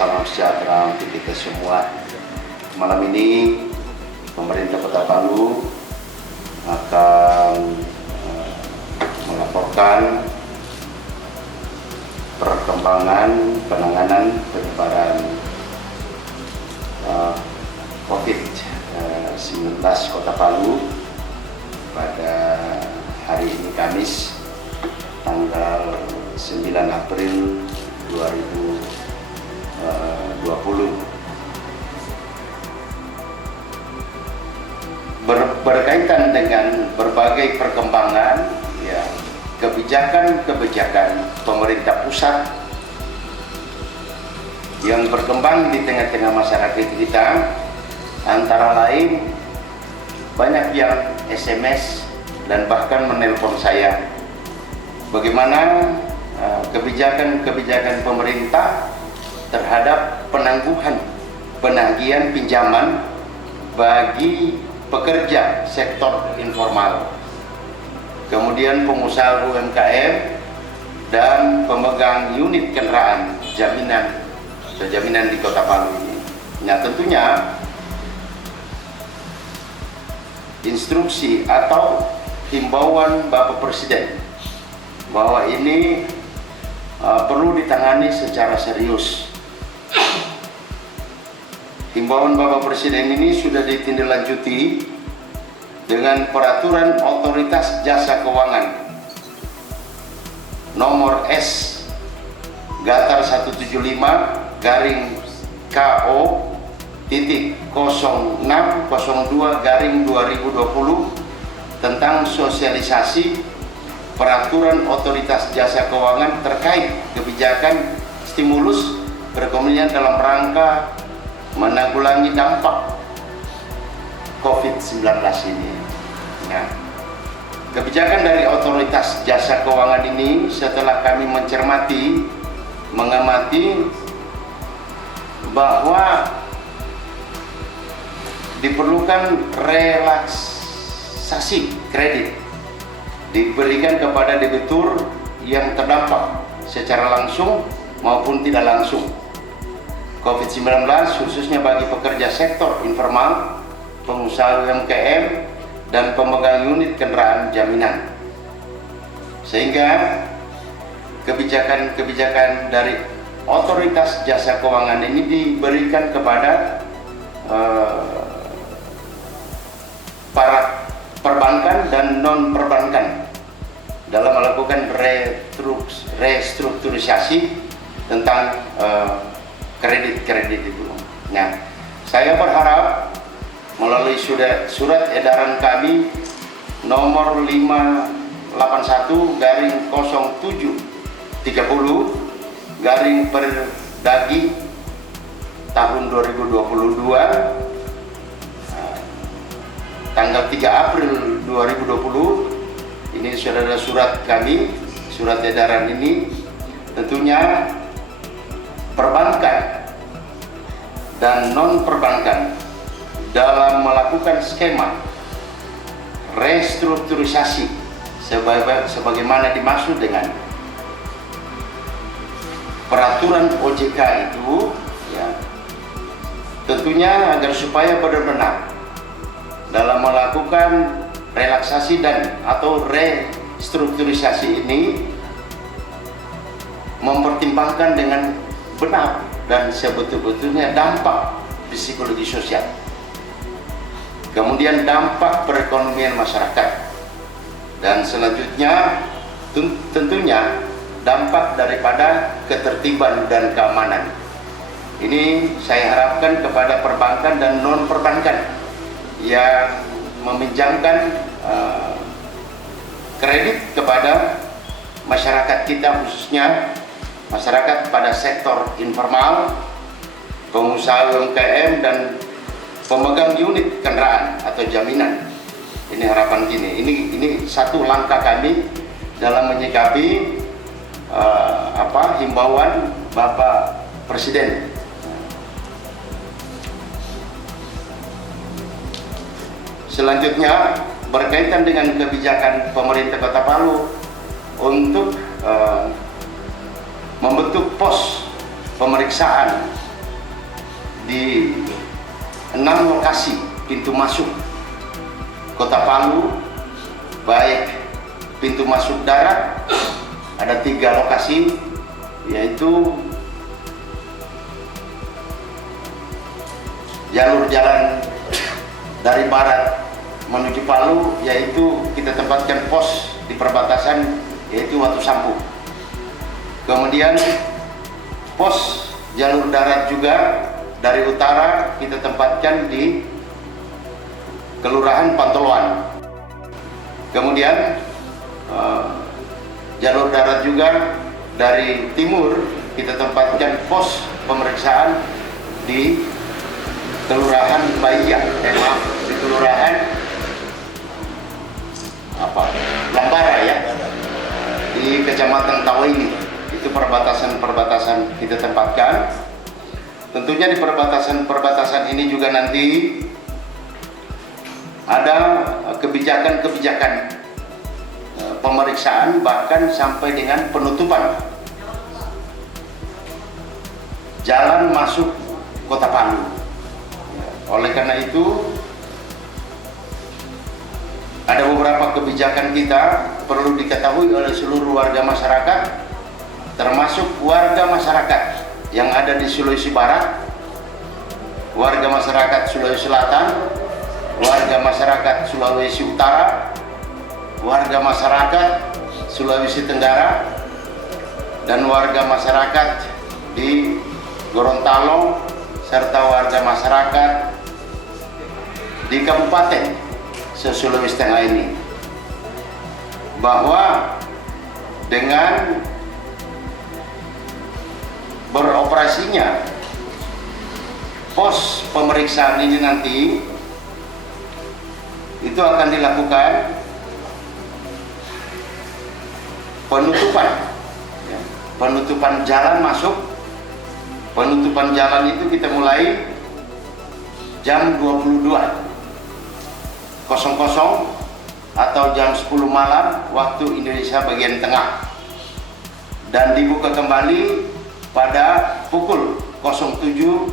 salam sejahtera untuk kita semua. Malam ini pemerintah Kota Palu akan melaporkan perkembangan penanganan penyebaran COVID-19 Kota Palu pada hari ini Kamis tanggal 9 April 2020. Berkaitan dengan berbagai perkembangan ya, kebijakan pemerintah pusat yang berkembang di tengah-tengah masyarakat kita, antara lain banyak yang SMS dan bahkan menelpon saya bagaimana kebijakan pemerintah terhadap penagihan pinjaman bagi pekerja sektor informal, kemudian pengusaha UMKM dan pemegang unit kendaraan jaminan di Kota Palu ini. Nah, tentunya instruksi atau himbauan Bapak Presiden bahwa ini perlu ditangani secara serius. Himbauan Bapak Presiden ini sudah ditindaklanjuti dengan Peraturan Otoritas Jasa Keuangan nomor S Gatar 175 garing KO titik 0602 garing 2020 tentang sosialisasi Peraturan Otoritas Jasa Keuangan terkait kebijakan stimulus perekonomian dalam rangka menanggulangi dampak COVID-19 ini. Nah, kebijakan dari Otoritas Jasa Keuangan ini setelah kami mengamati bahwa diperlukan relaksasi kredit diberikan kepada debitur yang terdampak secara langsung maupun tidak langsung COVID-19, khususnya bagi pekerja sektor informal, pengusaha UMKM, dan pemegang unit kendaraan jaminan. Sehingga kebijakan dari Otoritas Jasa Keuangan ini diberikan kepada para perbankan dan non-perbankan dalam melakukan restrukturisasi tentang kredit itu. Nah, saya berharap melalui surat edaran kami nomor 581 garing 0730 garing Perdagi tahun 2022 tanggal 3 April 2020 ini sudah ada surat kami, surat edaran ini tentunya perbankan dan non perbankan dalam melakukan skema restrukturisasi sebagaimana dimaksud dengan peraturan OJK itu ya, tentunya agar supaya benar-benar dalam melakukan relaksasi dan atau restrukturisasi ini mempertimbangkan dengan benar dan sebetul-betulnya dampak psikologi sosial, kemudian dampak perekonomian masyarakat, dan selanjutnya tentunya dampak daripada ketertiban dan keamanan. Ini saya harapkan kepada perbankan dan non perbankan yang meminjamkan kredit kepada masyarakat kita, khususnya masyarakat pada sektor informal, pengusaha UMKM dan pemegang unit kendaraan atau jaminan. Ini harapan gini. Ini satu langkah kami dalam menyikapi himbauan Bapak Presiden. Selanjutnya berkaitan dengan kebijakan pemerintah Kota Palu untuk membentuk pos pemeriksaan di 6 lokasi pintu masuk Kota Palu, baik pintu masuk darat, ada 3 lokasi, yaitu jalur jalan dari barat menuju Palu, yaitu kita tempatkan pos di perbatasan, yaitu Watu Sampu. Kemudian pos jalur darat juga dari utara kita tempatkan di Kelurahan Pantoloan. Kemudian jalur darat juga dari timur kita tempatkan pos pemeriksaan di Kelurahan Baija, di Kelurahan Lambara ya, di Kecamatan Tawaini. Itu perbatasan-perbatasan kita tempatkan. Tentunya di perbatasan-perbatasan ini juga nanti ada kebijakan-kebijakan pemeriksaan, bahkan sampai dengan penutupan jalan masuk Kota Palu. Oleh karena itu, ada beberapa kebijakan kita perlu diketahui oleh seluruh warga masyarakat, termasuk warga masyarakat yang ada di Sulawesi Barat, warga masyarakat Sulawesi Selatan, warga masyarakat Sulawesi Utara, warga masyarakat Sulawesi Tenggara, dan warga masyarakat di Gorontalo, serta warga masyarakat di Kabupaten se-Sulawesi Tengah ini, bahwa dengan beroperasinya pos pemeriksaan ini nanti itu akan dilakukan penutupan jalan masuk. Penutupan jalan itu kita mulai jam 22.00 atau jam 10 malam waktu Indonesia bagian tengah, dan dibuka kembali pada pukul 07.00.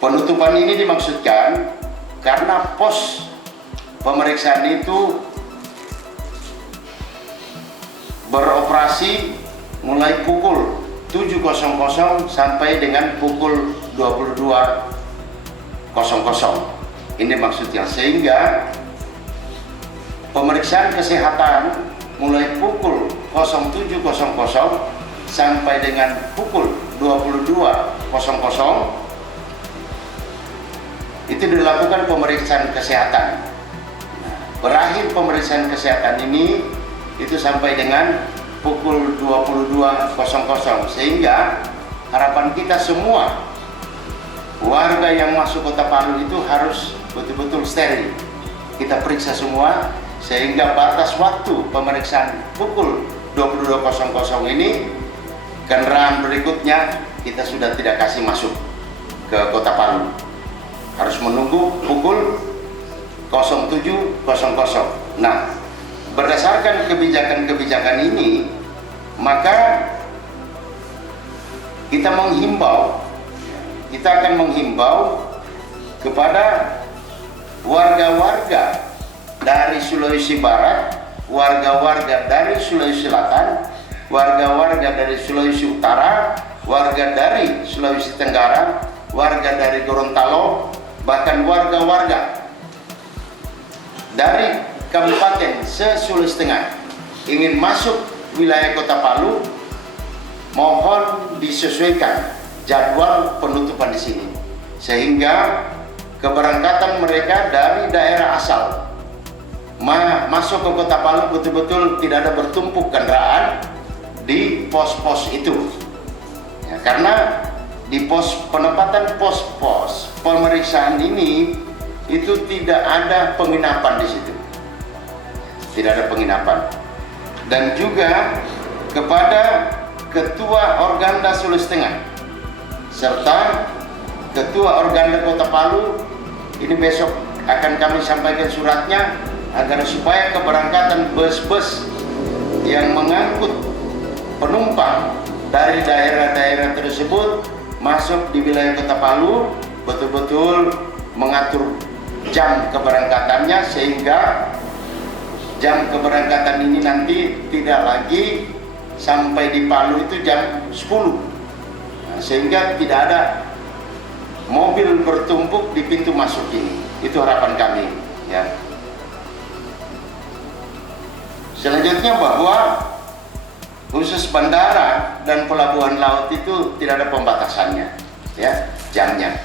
Penutupan ini dimaksudkan karena pos pemeriksaan itu beroperasi mulai pukul 7.00 sampai dengan pukul 22.00. Ini maksudnya, sehingga pemeriksaan kesehatan mulai pukul 07.00 sampai dengan pukul 22.00 itu dilakukan pemeriksaan kesehatan. Berakhir pemeriksaan kesehatan ini itu sampai dengan pukul 22.00, sehingga harapan kita semua warga yang masuk Kota Palu itu harus betul-betul steril. Kita periksa semua, sehingga batas waktu pemeriksaan pukul 22.00 ini, kendaraan berikutnya kita sudah tidak kasih masuk ke Kota Palu, harus menunggu pukul 07.00. Nah, berdasarkan kebijakan-kebijakan ini, maka kita akan menghimbau kepada warga-warga dari Sulawesi Barat, warga-warga dari Sulawesi Selatan, warga-warga dari Sulawesi Utara, warga dari Sulawesi Tenggara, warga dari Gorontalo, bahkan warga-warga dari Kabupaten se-Sulawesi Tengah ingin masuk wilayah Kota Palu, mohon disesuaikan jadwal penutupan di sini, sehingga keberangkatan mereka dari daerah asal masuk ke Kota Palu betul-betul tidak ada bertumpuk kendaraan di pos-pos itu. Ya, karena di penempatan pos-pos pemeriksaan ini itu tidak ada penginapan di situ, tidak ada penginapan. Dan juga kepada Ketua Organda Sulawesi Tengah serta Ketua Organda Kota Palu, ini besok akan kami sampaikan suratnya agar supaya keberangkatan bus-bus yang mengangkut penumpang dari daerah-daerah tersebut masuk di wilayah Kota Palu, betul-betul mengatur jam keberangkatannya, sehingga jam keberangkatan ini nanti tidak lagi sampai di Palu itu jam 10. Nah, sehingga tidak ada mobil bertumpuk di pintu masuk ini. Itu harapan kami, ya. Selanjutnya bahwa khusus bandara dan pelabuhan laut itu tidak ada pembatasannya, ya, jamnya.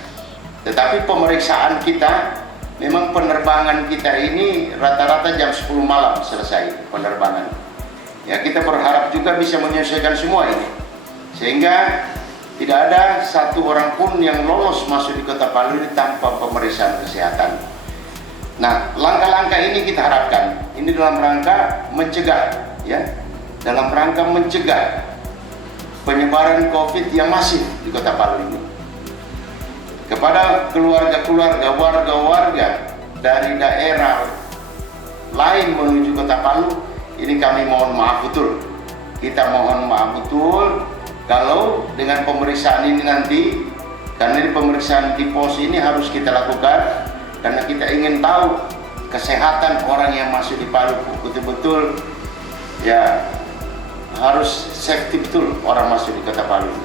Tetapi pemeriksaan kita, memang penerbangan kita ini rata-rata jam 10 malam selesai penerbangan. Ya, kita berharap juga bisa menyelesaikan semua ini, sehingga tidak ada satu orang pun yang lolos masuk di Kota Palu ini tanpa pemeriksaan kesehatan. Nah, langkah-langkah ini kita harapkan, ini dalam rangka mencegah, ya, dalam rangka mencegah penyebaran COVID yang masif di Kota Palu ini. Kepada keluarga-keluarga, warga-warga dari daerah lain menuju Kota Palu, ini kami mohon maaf betul. Kita mohon maaf betul kalau dengan pemeriksaan ini nanti, karena ini pemeriksaan di pos ini harus kita lakukan, karena kita ingin tahu kesehatan orang yang masuk di Palu betul-betul, ya, harus safety betul orang masuk di Kota Palu.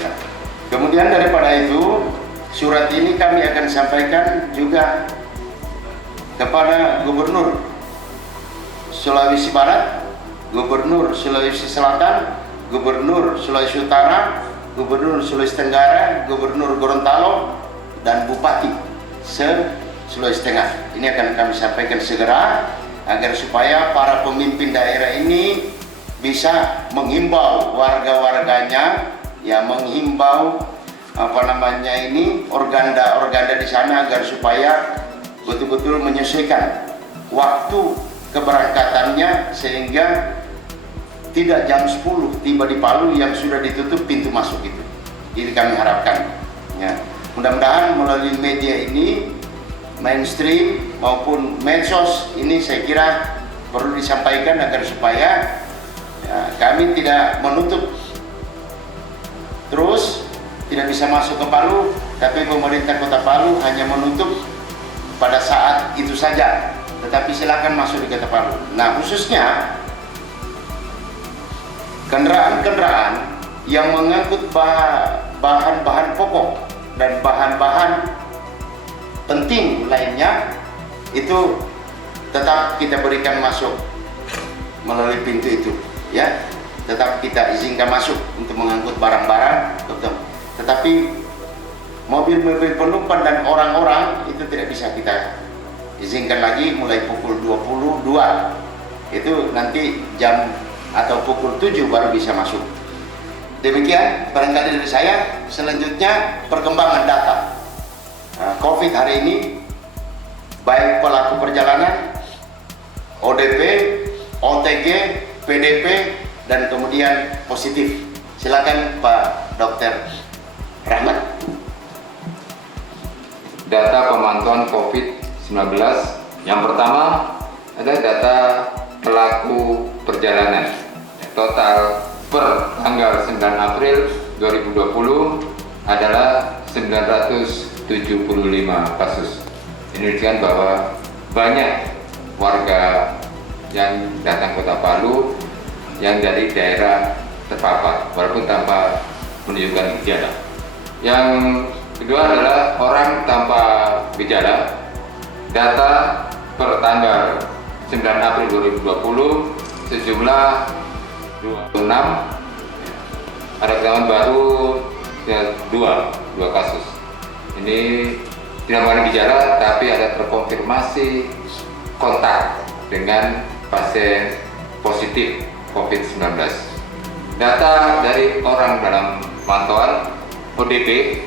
Ya. Kemudian daripada itu, surat ini kami akan sampaikan juga kepada Gubernur Sulawesi Barat, Gubernur Sulawesi Selatan, Gubernur Sulawesi Utara, Gubernur Sulawesi Tenggara, Gubernur Gorontalo, dan Bupati se-Sulawesi Tengah. Ini akan kami sampaikan segera agar supaya para pemimpin daerah ini bisa menghimbau warga-warganya, ya, menghimbau organda di sana agar supaya betul-betul menyesuaikan waktu keberangkatannya, sehingga tidak jam 10 tiba di Palu yang sudah ditutup pintu masuk itu. Ini kami harapkan, ya. Mudah-mudahan melalui media ini, mainstream maupun medsos ini, saya kira perlu disampaikan agar supaya, ya, kami tidak menutup terus, tidak bisa masuk ke Palu, tapi pemerintah Kota Palu hanya menutup pada saat itu saja, tetapi silakan masuk di Kota Palu. Nah, khususnya kendaraan-kendaraan yang mengangkut bahan-bahan pokok dan bahan-bahan penting lainnya, itu tetap kita berikan masuk melalui pintu itu, ya. Tetap kita izinkan masuk untuk mengangkut barang-barang, tetapi mobil-mobil penumpang dan orang-orang itu tidak bisa kita izinkan lagi mulai pukul 22. Itu nanti jam atau pukul 7 baru bisa masuk. Demikian barangkali dari saya. Selanjutnya perkembangan data COVID hari ini, baik pelaku perjalanan, ODP, OTG, PDP, dan kemudian positif. Silakan Pak Dr. Rahmat. Data pemantauan COVID-19. Yang pertama adalah data pelaku perjalanan. Total per tanggal 9 April 2020 adalah 975 kasus. Ini menunjukkan bahwa banyak warga yang datang Kota Palu yang dari daerah terpapar, walaupun tanpa menunjukkan gejala. Yang kedua adalah orang tanpa gejala. Data per tanggal 9 April 2020 sejumlah 26, ada keterangan baru ya, dua kasus. Ini tidak mengalami gejala, tapi ada terkonfirmasi kontak dengan pasien positif COVID-19. Data dari orang dalam pantauan ODP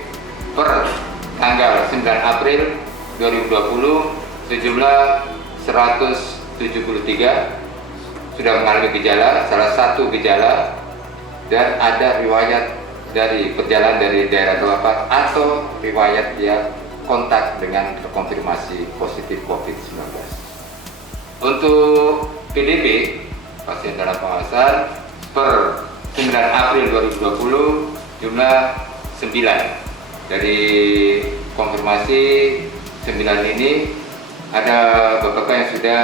per tanggal 9 April 2020 sejumlah 173 sudah mengalami gejala, salah satu gejala, dan ada riwayat dari perjalanan dari daerah terpapar atau riwayat dia kontak dengan terkonfirmasi positif COVID-19. Untuk PDP pasien dalam pengawasan per 9 April 2020 jumlah 9. Dari konfirmasi 9 ini ada beberapa yang sudah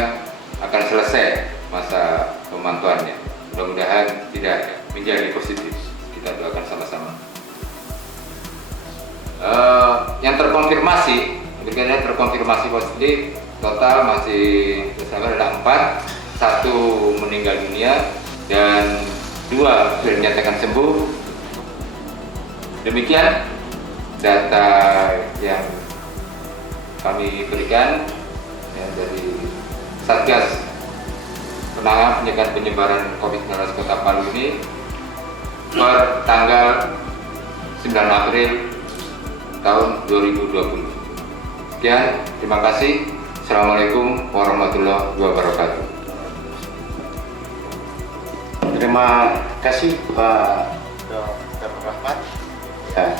akan selesai masa pemantauannya. Mudah-mudahan tidak menjadi positif. Kita doakan sama-sama. Yang terkonfirmasi positif total masih bersama ada 4, 1 meninggal dunia dan 2 sudah dinyatakan sembuh. Demikian data yang kami berikan ya, dari Satgas Penanganan Pencegahan Penyebaran COVID-19 Kota Palu ini per tanggal 9 April tahun 2020. Sekian, terima kasih. Assalamualaikum warahmatullahi wabarakatuh. Terima kasih Pak Dr. Rahmat. Ya,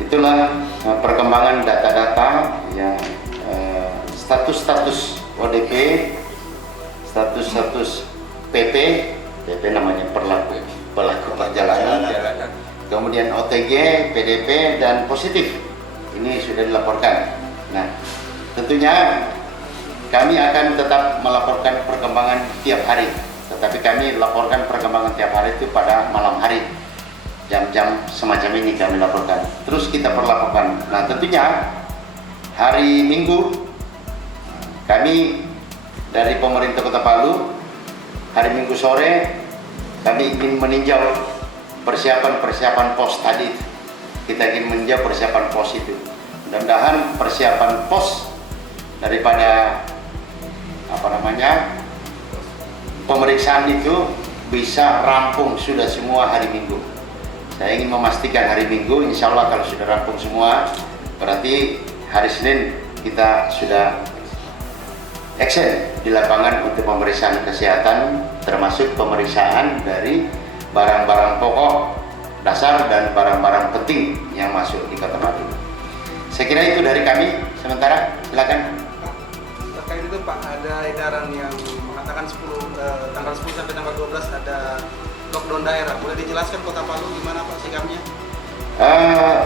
itulah perkembangan data-data yang status-status ODP, status-status PP namanya pelaku perjalanan, kemudian OTG, PDP, dan positif. Ini sudah dilaporkan. Nah, tentunya kami akan tetap melaporkan perkembangan tiap hari. Tetapi kami laporkan perkembangan tiap hari itu pada malam hari. Jam-jam semacam ini kami laporkan. Terus kita perlaporkan. Nah, tentunya hari Minggu kami dari pemerintah Kota Palu, hari Minggu sore kami ingin meninjau persiapan-persiapan pos tadi. Kita ingin meninjau persiapan pos itu. Mudah-mudahan persiapan pos daripada pemeriksaan itu bisa rampung sudah semua hari Minggu. Saya ingin memastikan hari Minggu, insya Allah kalau sudah rampung semua, berarti hari Senin kita sudah action di lapangan untuk pemeriksaan kesehatan, termasuk pemeriksaan dari barang-barang pokok dasar dan barang-barang penting yang masuk di Kota Palu. Saya kira itu dari kami. Sementara silakan. Terkait itu Pak, ada edaran yang mengatakan tanggal 10 sampai tanggal 12 ada lockdown daerah. Boleh dijelaskan Kota Palu gimana Pak sikapnya?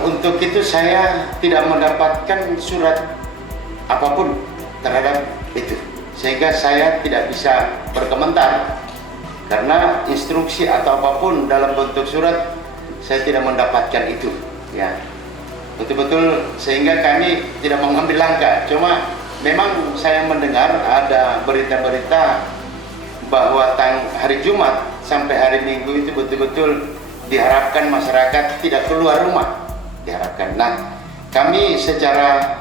Untuk itu saya tidak mendapatkan surat apapun terhadap itu, sehingga saya tidak bisa berkomentar karena instruksi atau apapun dalam bentuk surat saya tidak mendapatkan itu. Ya, betul-betul sehingga kami tidak mengambil langkah. Cuma memang saya mendengar ada berita-berita bahwa hari Jumat sampai hari Minggu itu betul-betul diharapkan masyarakat tidak keluar rumah, diharapkan. Nah, kami secara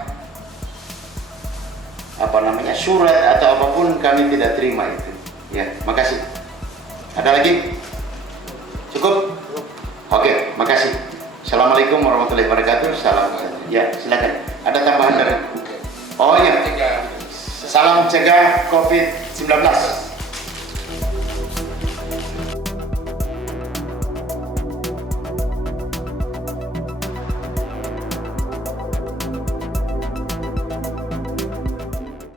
surat atau apapun kami tidak terima itu. Ya, makasih. Ada lagi? Cukup? Oke, makasih. Assalamualaikum warahmatullahi wabarakatuh. Salam. Ya, silakan. Ada tambahan dari? Oh iya. Salam cegah COVID-19.